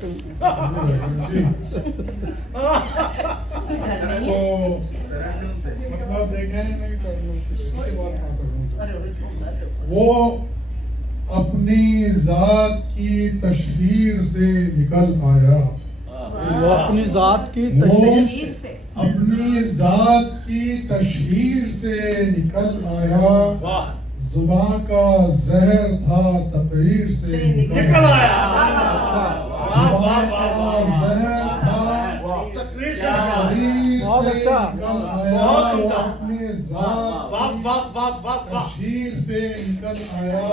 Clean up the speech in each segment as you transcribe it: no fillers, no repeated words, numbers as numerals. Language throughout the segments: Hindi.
तुम जी। तो मतलब देखें नहीं कर लूं इसके बाद ना करूं वो अपनी जात की तशहीर से निकल आया वो अपनी जात की वो तशहीर से अपनी जात की तशहीर से निकल आया जुबां का जहर था तकरीर से निकल आया जुबां का जहर था तकरीर से निकल आया वो अपने जात तशहीर से निकल आया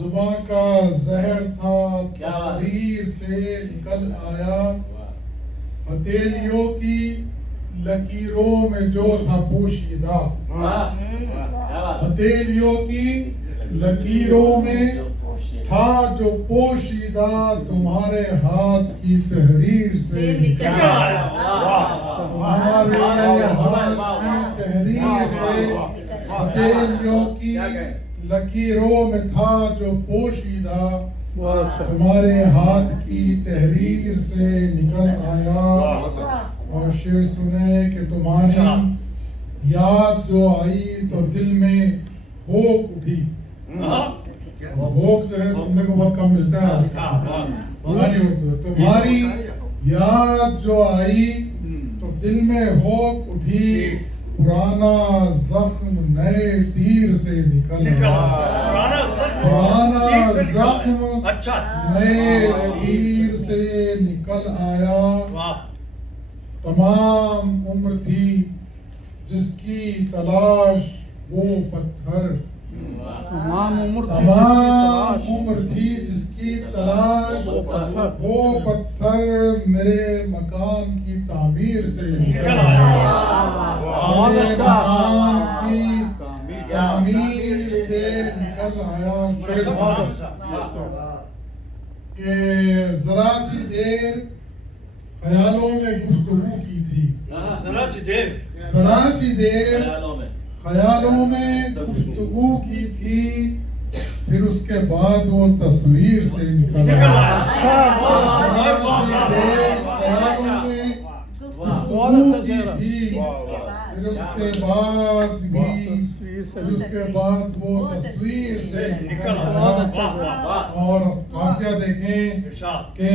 जुबां का जहर था तकरीर से निकल आया हथेलियों की लकीरों में जो था पोशीदा हथेलियों की लकीरों में था जो पोशीदा तुम्हारे हाथ की तहरीर से निकल आया तुम्हारे हाथ की तहरीर से हथेलियों की लकीरों में था जो पोशीदा तुम्हारे हाथ की तहरीर से निकल आया और शेर सुने कि तुम्हारी याद जो आई तो दिल में होक उठी होक जो है सुनने को बहुत कम मिलता है तुम्हारी याद जो आई तो दिल में होक उठी पुराना जख्म नए तीर से निकल पुराना जख्म नए तीर से निकल आया तमाम उम्र थी जिसकी तलाश वो पत्थर तमाम उम्र थी जिसकी तलाश वो पत्थर मेरे मकान की तामीर से निकल आया मेरे मकान की तामीर से निकल आया कि जरा सी देर ख्यालों में गुफ्तगू की थी जरा सी देर ख्यालों में गुफ्तगू की थी फिर उसके बाद वो तस्वीर से निकल आया ख्यालों में गुफ्तगू की थी फिर उसके बाद वो तस्वीर से निकल आया और वाक़या देखें कि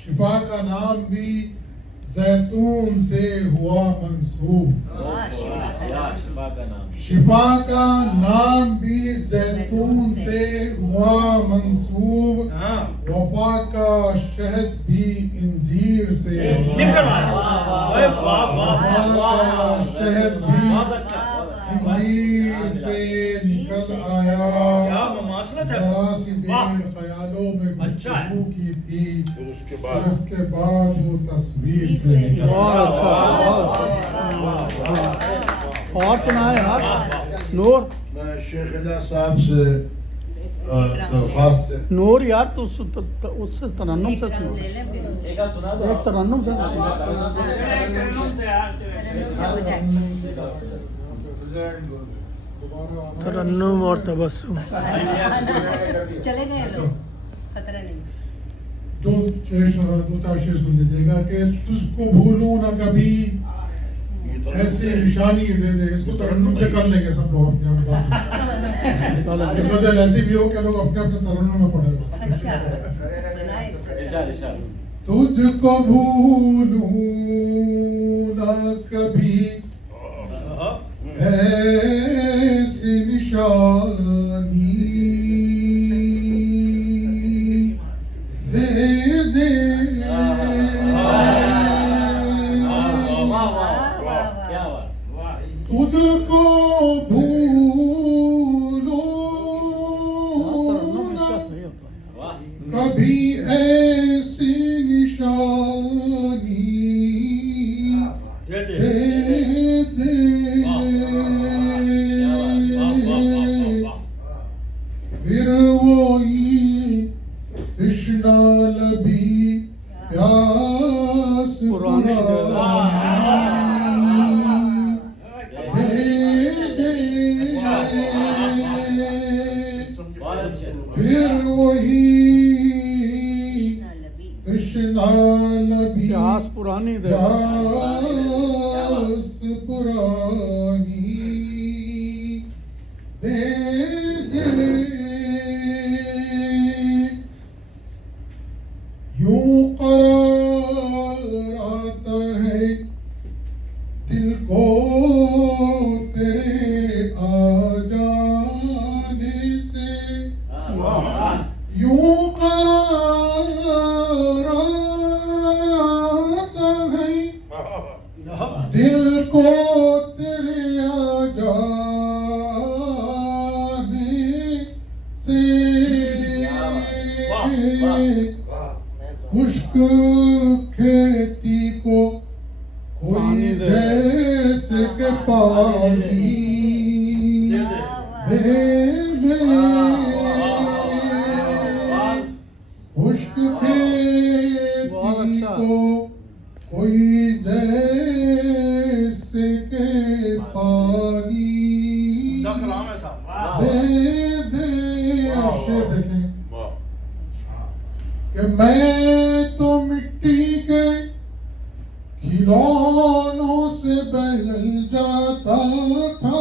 शिफा का नाम भी जैतून से हुआ मंसूब शिफा का नाम भी जैतून से हुआ मंसूब वफा का शहद भी इंजीर से निकल आया वफा का शहद भी इंजीर से निकल आया जरा सी देर ख्यालों में गुफ्तगू की थी फिर उसके बाद वो तस्वीर से निकल और सुनाए यार नूर मैं शेख साहब से दरख्वास्त नूर यार तो उससे तरन्नुम से सुनो एक तरन्नुम से तरन्नुम और तबस्सुम चले गए लोग खतरा नहीं दो चार शेर सुन लीजिएगा कि तुझको भूलूं ना कभी ऐसी निशानी दे दे इसको तरन्नुम से कर लेंगे सब लोग अपने बात गजल ऐसी भी हो कि लोग अपने अपने तरन्नुम में पढ़ेगा तुझको भूलूं ना कभी ऐसी निशानी दे दे तुझको भूलो कभी ऐसी निशानी दे दे फिर वही कृष्णा लबी प्यास पुरानी फिर वही कृष्णा नबी इतिहास पुरानी दे इतिहास पुरानी दे दे यूं करार आता है दिल को तेरे आ जाने से यूं करार आता है दिल को तेरे आ जाने से खुश्क खेती को कोई जैसे के पानी दे दे खुश्क खेती को कोई जैसे के पानी दे दे। शेर देखें कि मैं तो मिट्टी के खिलौनों से बहल जाता था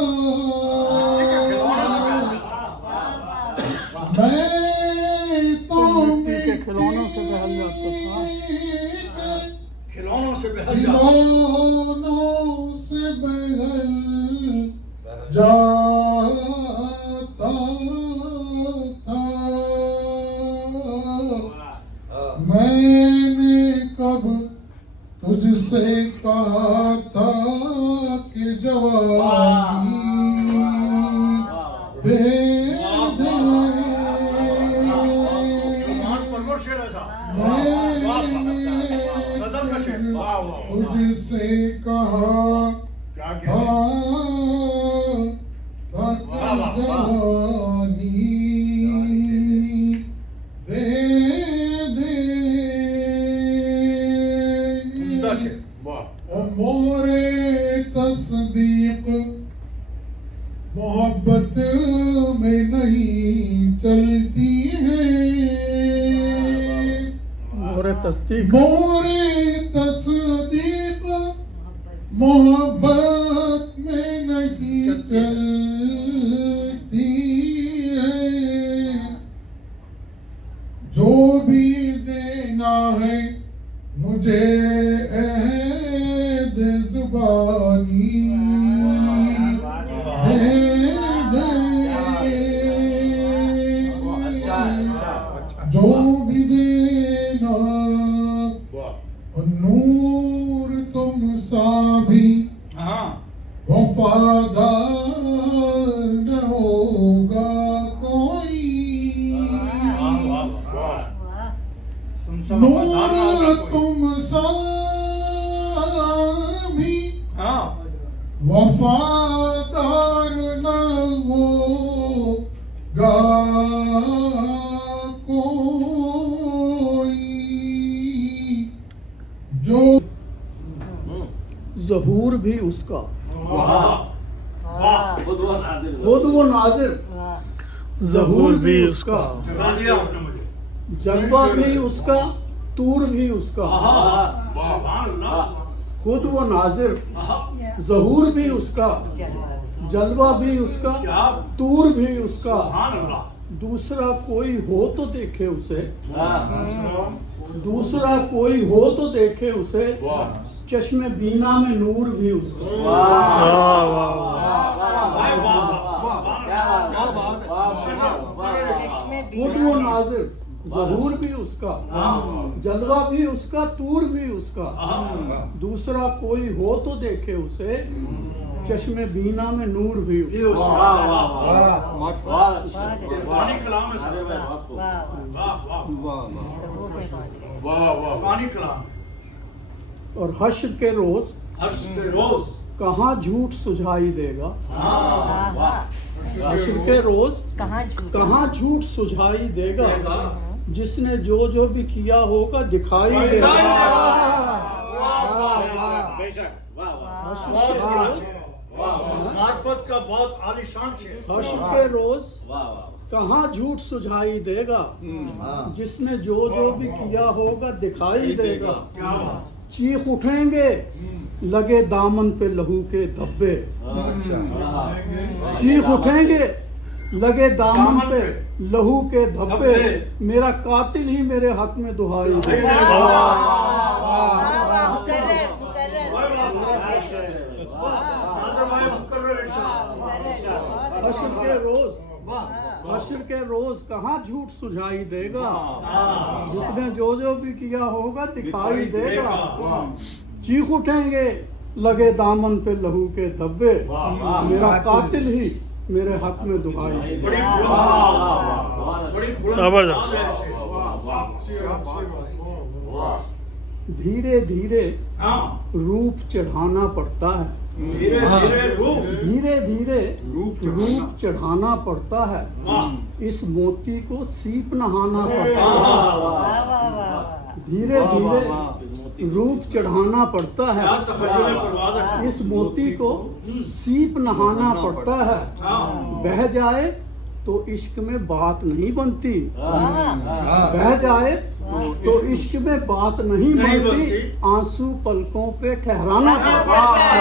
मैं तो मिट्टी के खिलौनों से बहल जाता था खिलौनों से बहल जाता था। मैंने कब तुझसे कहा था कि जवानी दे दे तुझसे कहा था जवानी दे दे मोरे तस्दीक मोहब्बत में नहीं चलती है मोरे तस्दीक मोहब्बत में नहीं चलती है जो भी देना है मुझे अहद जुबानी दे दे जो भी देना नूर तुम सा भी वफादार न होगा कोई नूर तुम सा भी वफादार न होगा कोई जो ज़हूर भी उसका खुद वो नाजिर ज़हूर भी उसका जलवा भी उसका तूर भी उसका खुद वो नाजिर ज़हूर भी उसका जलवा भी उसका तूर भी उसका दूसरा कोई हो तो देखे उसे दूसरा कोई हो तो देखे उसे चश्मे बीना में नूर भी उसका खुद वो नाजिर ज़हूर भी उसका जलवा भी उसका तूर भी उसका दूसरा कोई हो तो देखे उसे चश्मे बीना में नूर भी उसका। और हश्र के रोज कहाँ झूठ सुझाई देगा हश्र के रोज कहाँ झूठ सुझाई देगा जिसने जो भी किया होगा दिखाई देगा। मार्फत का बहुत आलीशान शेर। हश्र के रोज कहाँ झूठ सुझाई देगा, जिसने जो जो भी किया होगा दिखाई देगा। चीख उठेंगे लगे दामन पे लहू के धब्बे, चीख उठेंगे लगे दामन पे लहू के धब्बे, मेरा कातिल ही मेरे हक में दुहाई देगा। हश्र के रोज कहाँ झूठ सुझाई देगा, जिसने जो जो भी किया होगा दिखाई देगा। चीख उठेंगे लगे दामन पे लहू के धब्बे, मेरा कातिल ही मेरे हक में दुहाई। जबरदस्त। धीरे धीरे रूप चढ़ाना पड़ता है, धीरे धीरे रूप चढ़ाना पड़ता है। इस मोती को सीप नहाना पड़ता है, धीरे धीरे रूप चढ़ाना पड़ता है। इस मोती को सीप नहाना पड़ता है, बह जाए तो इश्क में बात नहीं बनती, बह जाए तो इश्क में बात नहीं बनती। आंसू पलकों पे ठहराना पड़ता है।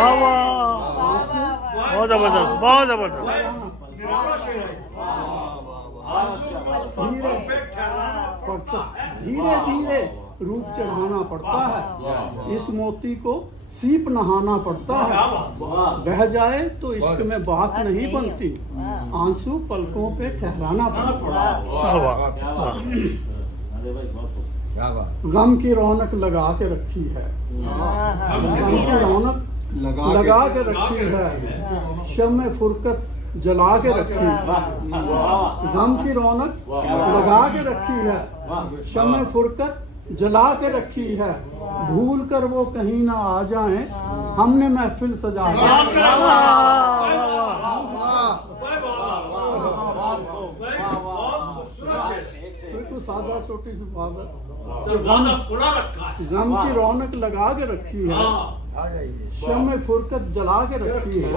बहुत जबरदस्त, बहुत जबरदस्त। धीरे धीरे रूप चढ़ाना पड़ता है। इस मोती को सीप नहाना पड़ता है, बह जाए तो इश्क में बात नहीं बनती। आंसू पलकों पे ठहराना पड़ता है। गम की रौनक लगा के रखी है, गम की रौनक लगा के रखी है। शम्मे फुरकत जला के रखी है, गम की रौनक लगा के रखी है। शम्मे फुरकत जला के रखी है, भूल कर वो कहीं ना आ जाएं, हमने महफिल सजा बिल्कुल सादा छोटी सी बात है। गम की रौनक लगा के रखी है, शम्मे फुरकत जला के रखी है।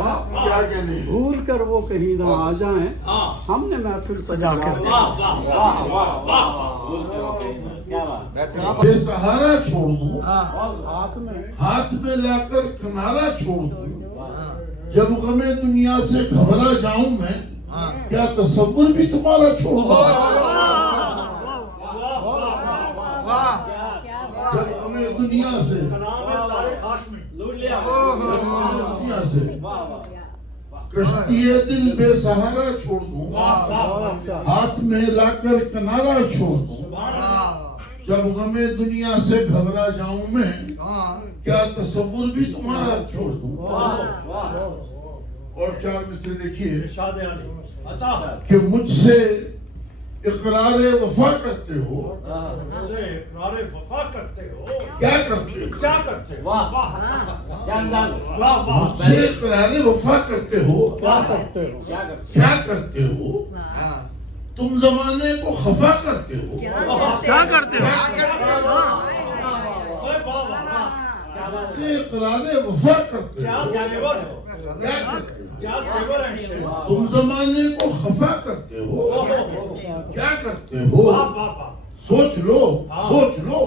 भूल कर वो कहीं ना आ जाएं, हमने महफिल सजा के ये सहारा छोड़ दूं, हाथ में लाकर किनारा छोड़ दूं, जब गमे दुनिया से घबरा जाऊं मैं, क्या तसव्वुर भी तुम्हारा छोड़ दूं। जब हमें दुनिया से कश्ती दिल बेसहारा छोड़ दूं, हाथ में लाकर किनारा छोड़ दूं, जब गमे दुनिया से घबरा जाऊं मैं, क्या तसव्वुर भी तुम्हारा छोड़ दूं। और चार मिसरे देखिए कि मुझसे इकरार वफा करते हो, वफा करते हो, क्या करते हो, क्या करते हो, मुझसे इकरार वफा करते हो, क्या करते हो, क्या करते हो, तुम जमाने को खफा करते हो, क्या करते हो? मुझसे इकरार वफा करते क्या हो, तेवर है, क्या करते हो, क्या तेवर है, तुम जमाने को खफा करते हो, क्या करते हो, सोच लो, सोच लो,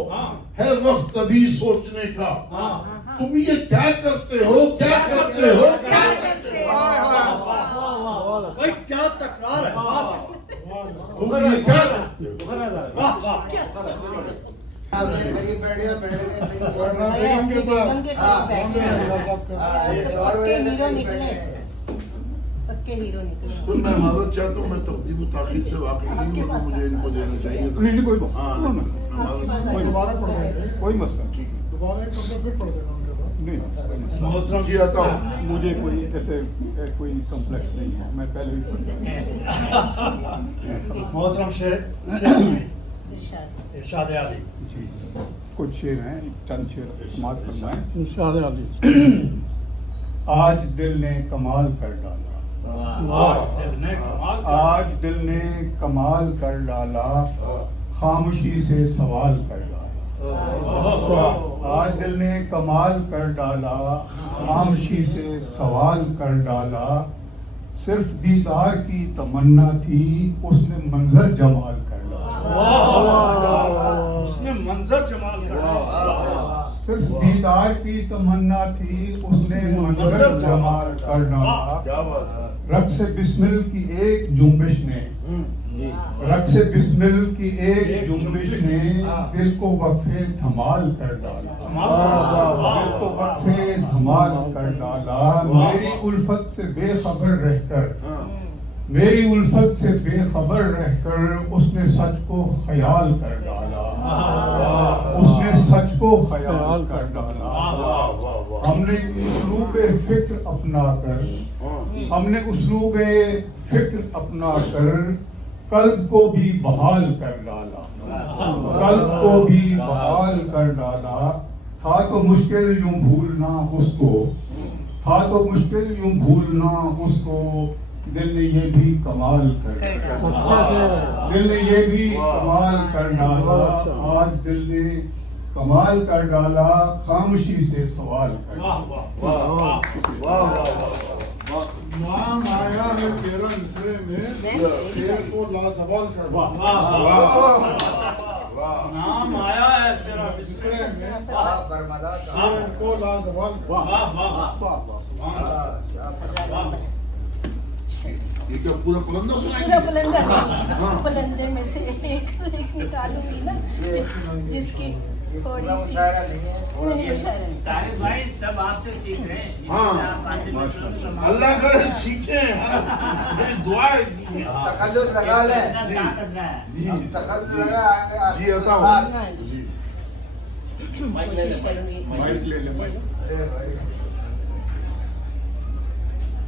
है वक्त अभी सोचने का, तुम ये क्या करते हो, क्या करते हो, क्या करते हो, भाई क्या तकरार है, तुम ये क्या करते हो। पक्के हीरो निकले। तो मैं माजरत चाहता हूँ, मैं तकदीम ताकीद से वाकई नहीं हूँ, तो मुझे इनको देना चाहिए। नहीं कोई बात हाँ, कोई दोबारा पढ़ देंगे, कोई मसला ठीक है। दोबारा एक दफा फिर पढ़ देना उनके बाद। नहीं, जी आता हूँ। मुझे कोई ऐसे कोई कॉम्प्लेक्स नहीं है, मैं पहले ही पढ़ मोहतरम शेख इरशाद अली जी कुछ शेर हैं, चंद शेर समाप्त फरमाएं। इरशाद अली। आज दिल ने कमाल कर डाला, आज दिल ने कमाल कर डाला, खामोशी से सवाल कर डाला। आज दिल ने कमाल कर डाला, खामोशी से सवाल कर डाला, सिर्फ दीदार की तमन्ना थी, उसने मंजर जमाल कर डाला। उसने मंजर जमाल कर सिर्फ दीदार की तमन्ना थी, उसने मंजर जमाल कर डाला। रक्स बिस्मिल की एक जुम्बिश ने, रक्स बिस्मिल की एक जुम्बिश ने दिल को वक्फे धमाल कर डाला। दिल को वक्फे धमाल कर डाला। मेरी उल्फत से बेखबर रहकर, मेरी उल्फत से बेखबर रहकर उसने सच को ख्याल कर डाला। उसने सच को ख्याल कर डाला। हमने उसलूब फिक्र अपना कर, हमने उसलूब फिक्र अपना कर कल्ब को भी बहाल कर डाला। कल्ब को भी बहाल कर डाला। था तो मुश्किल यूं भूलना उसको, था तो मुश्किल यूं भूलना उसको, दिल ने ये भी कमाल कर डाला। दिल ने ये भी कमाल कर डाला। आज दिल ने कमाल कर डाला। खामोशी से सवाल कर डाला। नाम आया है तेरा मिसरे में, तेरे को लाजवाल कर दो। नाम आया है तेरा मिसरे में, तेरे वाह को लाजवाल कर दो। ये क्या पूरा पुलंदा पूरा बुलंदर बुलंदे में से एक निकालूंगी ना, जिसकी थोड़ी सी नहीं मुशायरा नहीं। तारिक भाई सब आपसे सीख रहे हैं। अल्लाह करे सीखे दुआ तकल्लुस लगा ले तकल्लुस लगा जी बताओ। हाँ जी, कोशिश करूंगी। माइक ले ले भाई। अरे भाई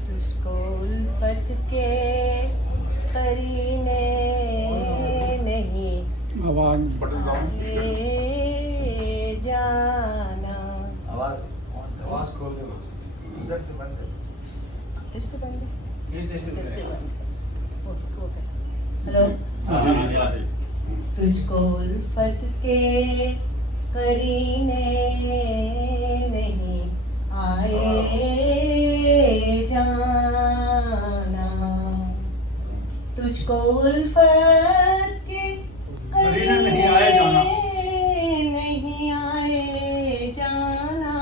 तुझको उल्फत के करीने नहीं आवाज आए जाना। आवाज खोल दे इधर से बंद है। इधर से बंद है, इधर से बंद है। हेलो, तुझको उल्फत के करीने नहीं आए जाना। तुझको उल्फत के करीने नहीं आए जाना। नहीं आए जाना।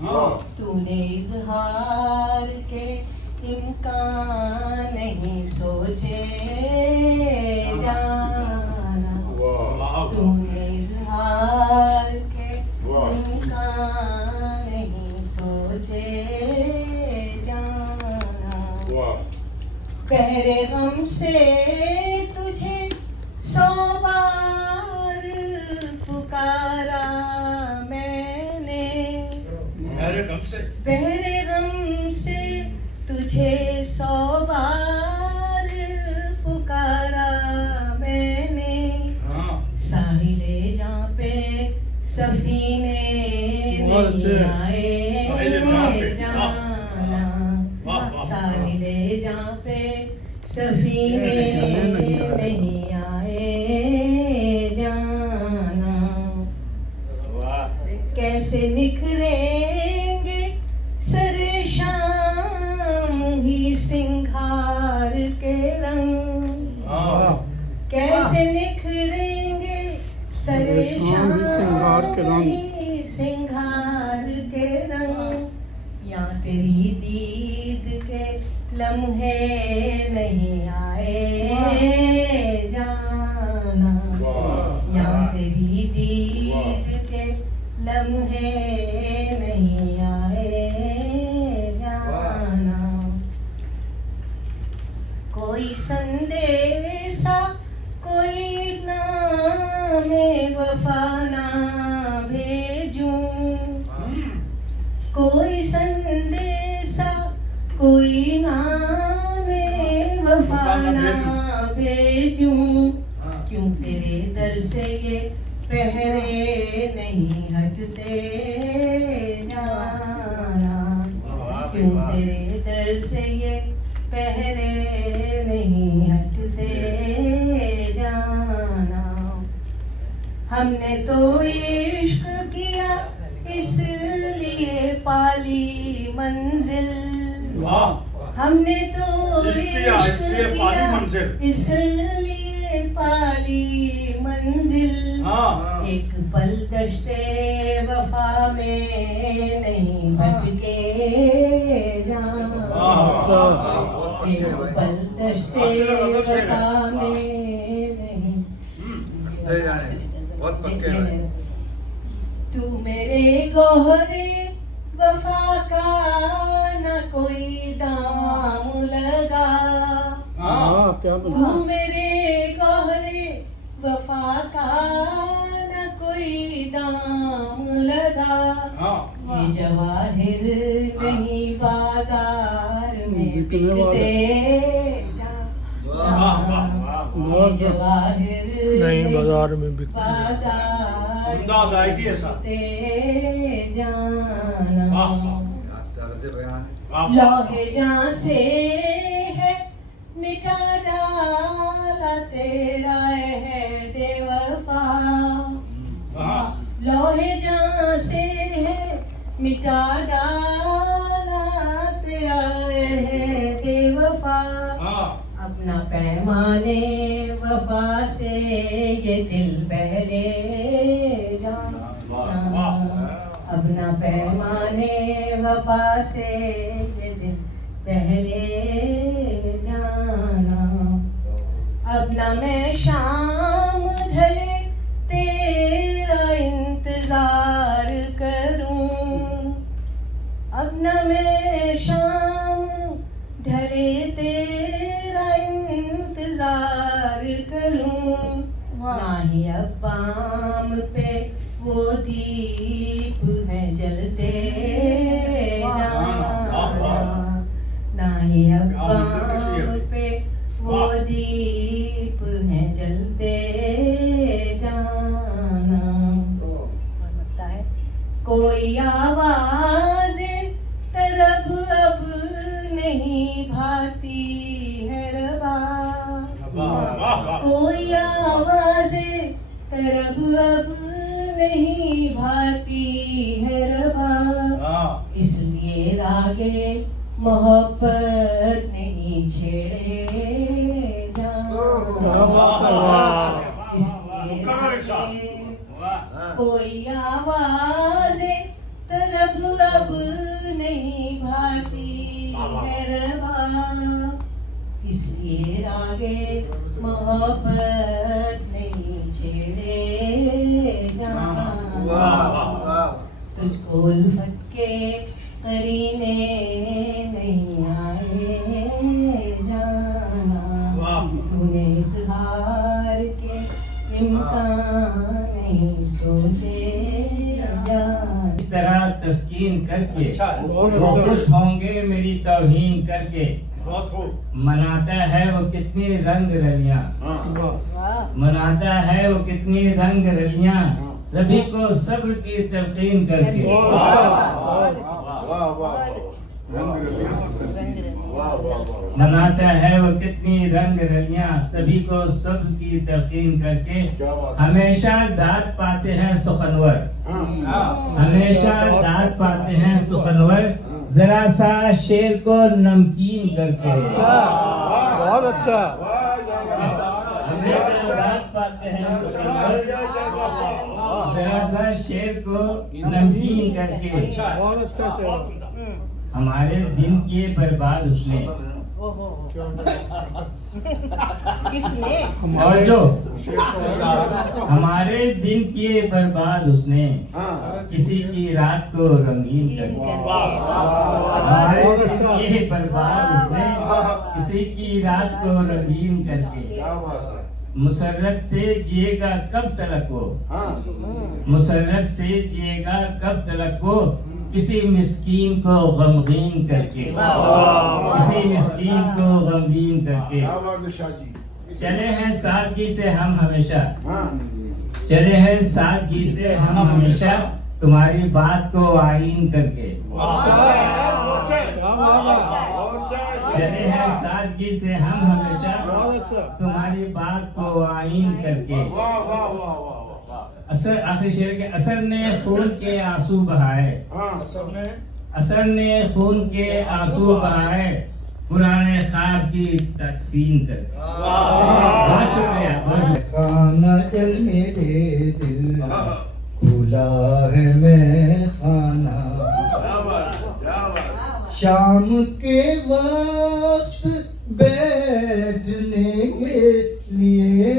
हाँ। तूने इजहार के इम्कान नहीं सोचे जाना। तूने इजहार के इम्कान नहीं सोचे जाना। पहरे गम से तुझे 100 बार पुकारा मैंने। मेरे गम से पहरे गम से तुझे 100 बार पुकारा मैंने। हाँ साहिले जहाँ पे सफीने नहीं आए जाना। साहिले जहाँ पे सफीने नहीं आए जाना। कैसे निखरेंगे सरे शाम ही सिंगार के रंग। कैसे निखरेंगे सरे शाम ही सिंगार के रंग। या तेरी दीद के लम्हे नहीं आए जाना। या तेरी दीद के लम्हे नहीं आए जाना। कोई संदेशा कोई नामे वफा ना भेजूं। कोई संदेशा कोई नामे वफा ना भेजूं। क्यों तेरे दर से ये पहरे नहीं हटते जाना। क्यों तेरे दर से ये पहरे नहीं हटते जाना। हमने तो इश्क किया इसलिए पाली मंजिल। हमने तो इसलिए पाली मंजिल। इसलिए पाली मंजिल। हाँ। एक पल दश्ते वफा में नहीं भटके जान। एक पल दश्ते वफा में नहीं। बहुत पक्के हैं। तू मेरे गौहरे वफा का न कोई दाम लगा। हाँ क्या तू बोला मेरे गौहरे वफा का न कोई दाम लगा। हाँ। ये जवाहिर नहीं बाजार में बिकने वाला। बिकते ये जवाहिर नहीं बाजार में बिकते बाजार उम्दा अदायगी है साहब। बिकते जाना। दर्द बयान लौहे जहाँ से है मिटा डाला तेरा है बेवफा। हाँ। लौहे जहाँ से है मिटा डाला तेरा है बेवफा। हाँ। अपना पैमाने वफा से ये दिल पहले जाना। अपना पैमाने वफा से ये दिल पहले जाना। अपना मैं शाम ढले तेरा इंतजार करूं। अपना मैं शाम ढले तेरा इंतजार करूं। ना ही अब बाम पे वो दीप है जलते जाना। ना ही अब बाम पे वो दीप है जलते जाना। लगता है कोई आवाज तरफ अब नहीं भाती है रबा। कोई आवाज तरफ अब नहीं भाती है रबा। इसलिए रागे मोहब्बत नहीं छेड़े कोई आवाज तरफ अब नहीं भाती है रबा। इसलिए रागे मोहब्बत नहीं छेड़े जाना। तुझको उल्फत के करीने नहीं आए जाना। तूने इज़हार के इम्कान नहीं सोचे जाना। इस तरह तस्कीन करके वो खुश होंगे मेरी तौहीन करके। बहुत खूब। मनाता है वो कितनी रंग रलियां। मनाता है वो कितनी रंग रलियां। सभी को सब्र की तलकीन करके। मनाता है वो कितनी रंग रलियां। सभी को सब्र की तलकीन करके। हमेशा दाद पाते हैं सुखनवर। हमेशा दाद पाते हैं सुखनवर। जरा सा शेर को नमकीन करके। बहुत अच्छा हमेशा दाद पाते हैं सुखनवर। जरा सा शेर को नमकीन करके। बहुत अच्छा शेर। हमारे दिन किए बर्बाद उसने। किसने? और जो हमारे दिन किए बर्बाद उसने। किसी की रात को रंगीन करके। हमारे दिन किए बर्बाद उसने। किसी की रात को रंगीन करके। मुसर्रत से जिएगा कब तलक वो। मुसर्रत से जिएगा कब तलक वो। किसी मिस्कीन को गमगीन करके। किसी मिस्कीन को गमगीन करके। चले हैं सादगी से हम हमेशा। चले हैं सादगी से हम हमेशा। तुम्हारी बात को आईन करके। चले हैं सादगी से हम हमेशा। तुम्हारी बात को आईन करके। असर आखिरी शेर के असर ने खून के आंसू बहाए। असर ने खून के आंसू बहाए। पुराने ख्वाब की तकफीन कर। बहुत शुक्रिया, बहुत शुक्रिया। खाना चल मेरे दिल खुला है मैं खाना शाम के वक्त बैठने के लिए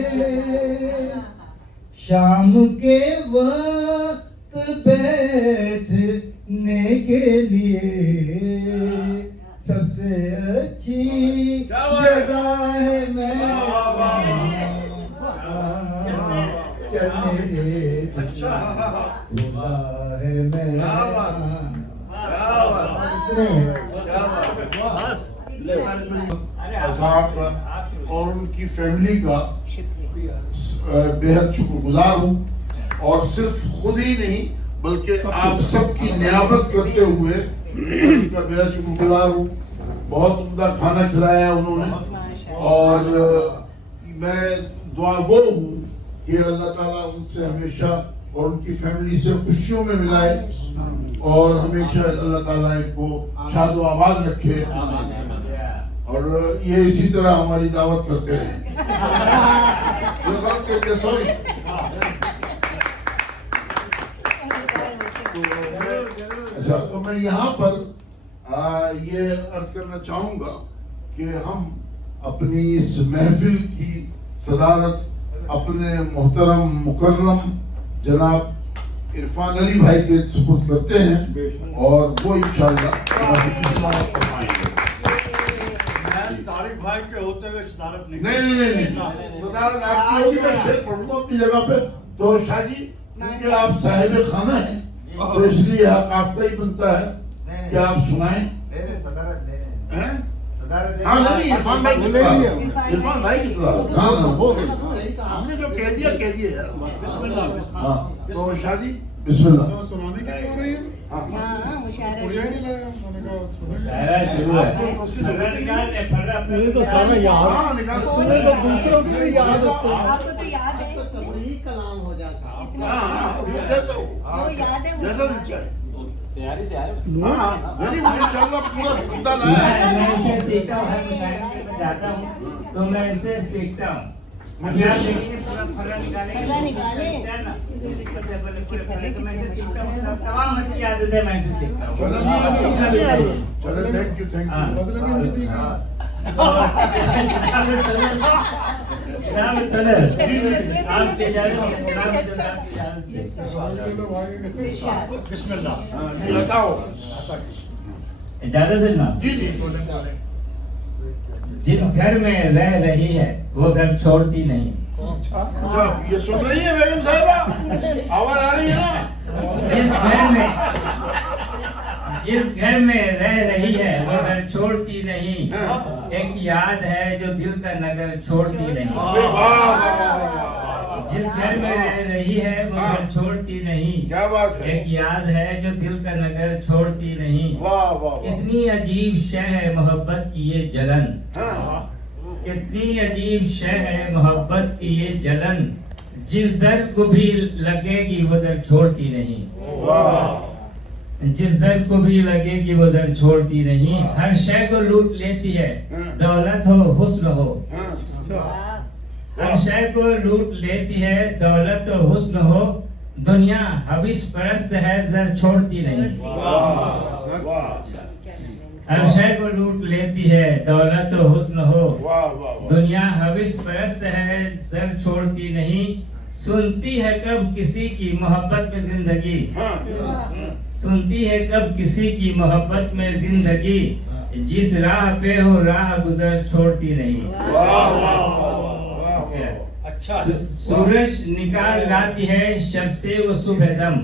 शाम के वक्त बैठने के लिए सबसे अच्छी जगह है मैं चल मेरे खुला है मैं आजाद और उनकी फैमिली का बेहद शुक्रगुजार हूँ और सिर्फ खुद ही नहीं बल्कि आप सबकी नियामत करते हुए उनका बेहद शुक्रगुजार हूँ। बहुत उम्दा खाना खिलाया उन्होंने और मैं दुआ गो हूँ कि अल्लाह ताला उनसे हमेशा और उनकी फैमिली से खुशियों में मिलाए और हमेशा अल्लाह ताला इनको शाद व आबाद रखे और ये इसी तरह हमारी दावत करते रहे। सॉरी अच्छा, तो मैं यहाँ पर ये अर्ज करना चाहूँगा कि हम अपनी इस महफिल की सदारत अपने मोहतरम मुकर्रम जनाब इरफान अली भाई के सुपुर्द करते हैं और वो इंशाअल्लाह तारिक भाई के होते हुए सदारत नहीं सदारत आपकी होगी। मैं शेर पढ़ूंगा अपनी जगह पे। तो शाह जी क्योंकि आप साहिब खाना है तो इसलिए आपका ही बनता है कि आप सुनाएं। हाँ नहीं, इरफान भाई की सदारत हाँ हो गई। हमने जो कह दिया बिस्मिल्लाह। हाँ तो शाह जी बिस्मिल्लाह। सुनाने की क्यों रही है? हाँ मुशायरा बढ़िया नहीं लगा मैंने कहा सुनेंगे। शायरा शुरू है। तुम्हें तो सारा याद हाँ निकाल। तुम्हें तो दूसरों की भी याद होती है। आपको तो याद है कलाम हो जा साहब। हाँ वो याद है जैसा मुझे। भी चाहे। तैयारी से आए हाँ नहीं मुझे इंशाअल्लाह पूरा धंधा लाया है। मैं इसे सीखता हूँ, हर मुशायरे में जाता हूँ तो मैं इसे सीखता हूँ। अभी आप देखिए पूरा फर्रा निकाले फर्रा निकाले। ना, दिक्कत है, बोले पूरे फर्रे तो मैं इसे सीखता हूँ। सब तमाम अच्छी आदतें मैं इसे सीखता हूँ। चलो थैंक यू मसले में भी ठीक है। जनाब सदर, आपकी इजाज़त से, जनाब सदर, आपकी इजाज़त से। चलो भाई बिस्मिल्लाह। बताओ इजाज़त है जनाब। जी जी जिस घर में रह रही है वो घर छोड़ती नहीं। अच्छा ये सुन रही है बेगम साहिबा? आवाज आ रही है ना? जिस घर में रह रही है वो घर छोड़ती नहीं। एक याद है जो दिल का नगर छोड़ती नहीं। जिस घर में रह रही है वो घर छोड़ती नहीं। क्या बात है? एक याद है जो दिल का नगर छोड़ती नहीं। वाह वाह वाह। इतनी अजीब शय है मोहब्बत की ये जलन। हाँ कितनी अजीब शय है मोहब्बत की ये जलन। जिस दर्द को भी लगेगी वो दर्द छोड़ती नहीं। वाह। जिस दर्द को भी लगेगी वो दर्द छोड़ती नहीं। हर शय को लूट लेती है, दौलत हो हुस्न हो। हर शय को लूट लेती है, दौलत हो हुस्न हो। दुनिया हविस परस्त है, जर छोड़ती नहीं। हर शय को लूट लेती है, दौलत हो हुस्न हो। दुनिया हविस परस्त है, जर छोड़ती नहीं। सुनती है कब किसी की मोहब्बत में जिंदगी। सुनती है कब किसी की मोहब्बत में जिंदगी। जिस राह पे हो राह गुजर छोड़ती नहीं। अच्छा सूरज निकाल लाती है शब से वो सुबह दम।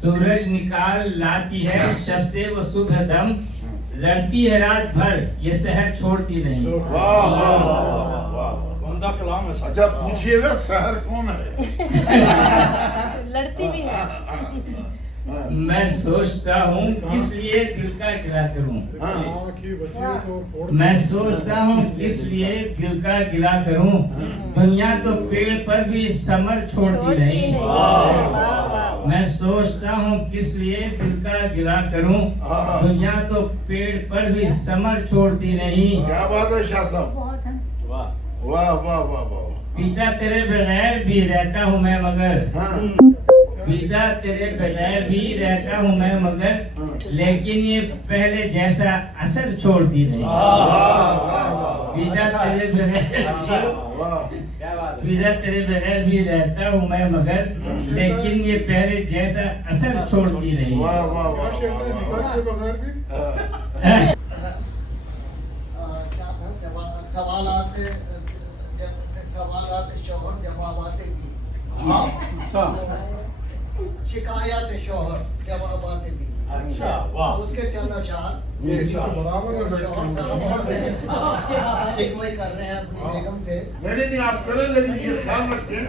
सूरज निकाल लाती है शब से वो सुबह दम। लड़ती है रात भर ये शहर छोड़ती नहीं। उम्दा कलाम है। अच्छा पूछिएगा शहर कौन है? लड़ती भी है। मैं सोचता हूँ किस लिए दिल का गिला करूँ। माँ की बच्ची से वो फोड़ मैं सोचता हूँ किस लिए दिल का गिला करूँ। दुनिया तो पेड़ पर भी समर छोड़ती नहीं। वाह वाह वाह। मैं सोचता हूँ किस लिए दिल का गिला करूं, दुनिया तो पेड़ पर भी समर छोड़ती नहीं। क्या बात है शाह साहब, बहुत है। वाह वाह वाह वाह वाह। पिता तेरे बगैर भी रहता हूँ मैं मगर, हाँ, पिता तेरे बगैर भी रहता हूँ मैं मगर, लेकिन ये पहले जैसा असर छोड़ती नहीं। पिता तेरे बगैर पिता तेरे बगैर भी रहता हूँ मैं मगर, लेकिन ये पहले जैसा असर छोड़ती नहीं। वाह वाह वाह क्या शेर था, निकाल के बगैर भी सवालात शोहर जवाबाते दी, अच्छा शिकायत शोहर जवाबाते दी। अच्छा वाह उसके चंद अशार ये बराबर है शोहर साहब शिकवे कर रहे हैं अपनी बेगम से। नहीं आप करें, लेकिन ये ख्याल रखें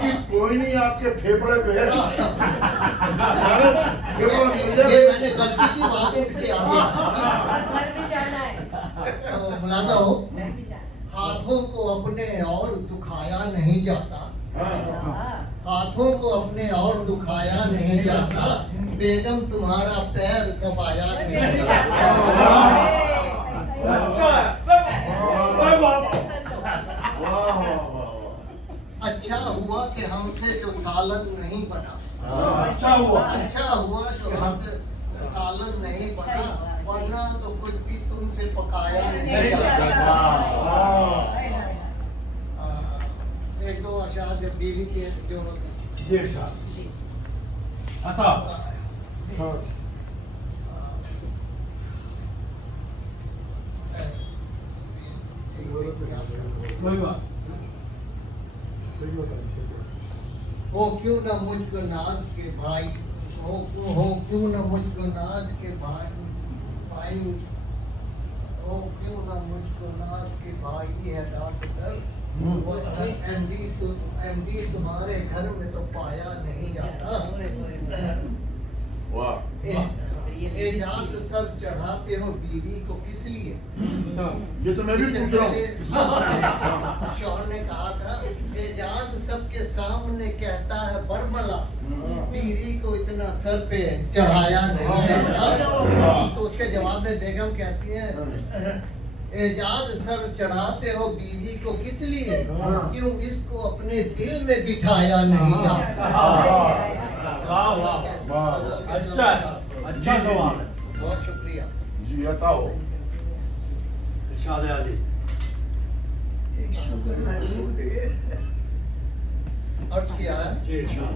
कि कोई नहीं आपके फेफड़े पे है। ये मैंने गलती की बात उठ के आ गया। घर भी जाना है। तो मुलाजा हो, हाथों को अपने और दुखाया नहीं जाता, हाथों को अपने और दुखाया नहीं जाता, बेगम तुम्हारा पैर दबाया नहीं जाता। अच्छा वाह वाह अच्छा हुआ कि हमसे जो सालन नहीं बना, अच्छा हुआ अच्छा हुआ जो हमसे सालन नहीं बना, वरना तो कुछ भी तुमसे पकाया नहीं जाता। एक दो अशार जब बीवी के जो जी साहब अता कोई बात हो क्यों न मुझको नाज के भाई, हो क्यों न मुझको नाज के भाई, हो क्यों न मुझको नाज के भाई है डॉक्टर, एमडी तुम्हारे घर में तो पाया नहीं जाता। एजाज सर चढ़ाते हो बीवी को किस लिए? ये तो मैं भी पूछ रहा हूँ। शौहर ने कहा था एजाज सबके सामने कहता है बरमला, बीवी को इतना सर पे चढ़ाया नहीं जाता। तो उसके जवाब में बेगम कहती है एजाज सर चढ़ाते हो बीवी को किस लिए, क्यों इसको अपने दिल में बिठाया नहीं जाता। अच्छा अच्छा सवाल है। बहुत शुक्रिया जी बताओ। इरशाद अली अर्ज किया है। जी इरशाद